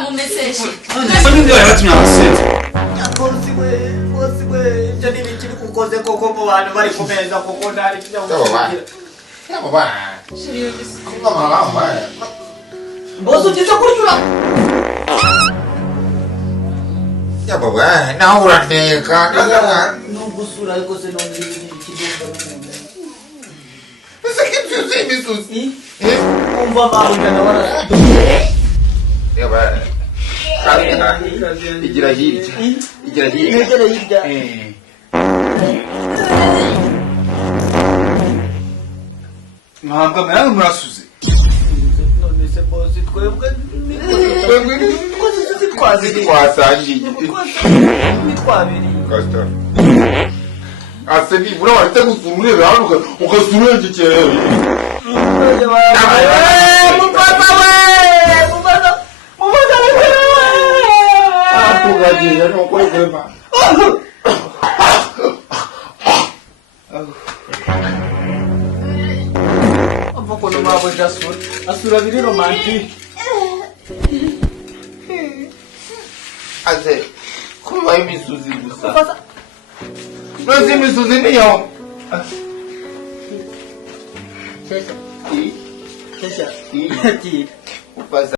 mumeseshe. Nani ndio yatumye amasete? Bosi we, jadi bikiri kukoze koko mu bantu bari kumeza koko ndari kijya baba. Bosi ukiza kurjura. Ya baba, na urateka. No gusura ariko se no kidumba. Isso aqui precisa ser isso. Umva babujana bara. Ya baba. Igira hirya. Igira hirya. Ntabwo mwana murasuze. None se bosi twebwe Twasangiye. twabiri. Costa. Asebi bura wahita gusururira hano ugasura igikere. Tugagiye no kwegema. Avoko no mabo jasur. Asura biri romantic. Ase, kuba imisuzi gusa. Nasi imisuzi ni yao. Kesha. Ti. Kesha. Ti. Ti. Upasa.